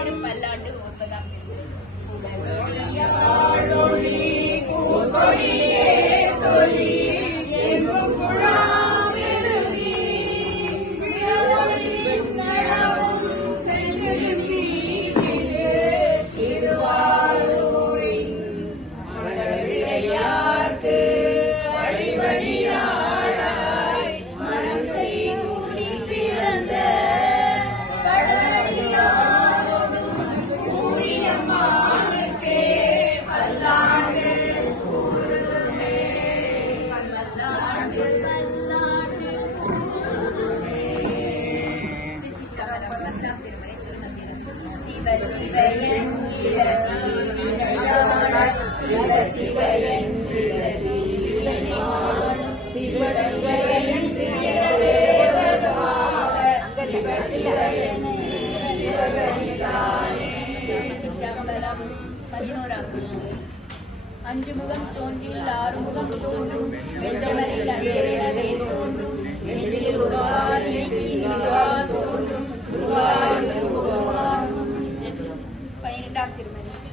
എല്ലാവരും വല്ലാണ്ട് ഓർത്തതാണ് அஞ்சு முகம் தோன்றில் ஆறு முகம் தோன்றும் வெந்தவரில் அஞ்சலில் தோன்றும் நெஞ்சில் ஒருவார் தோன்றும் பனிரெண்டாம் திருமணி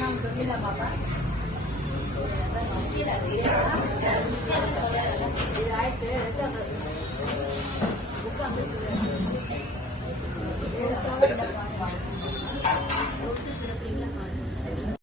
năm cũng như là một á. Đây là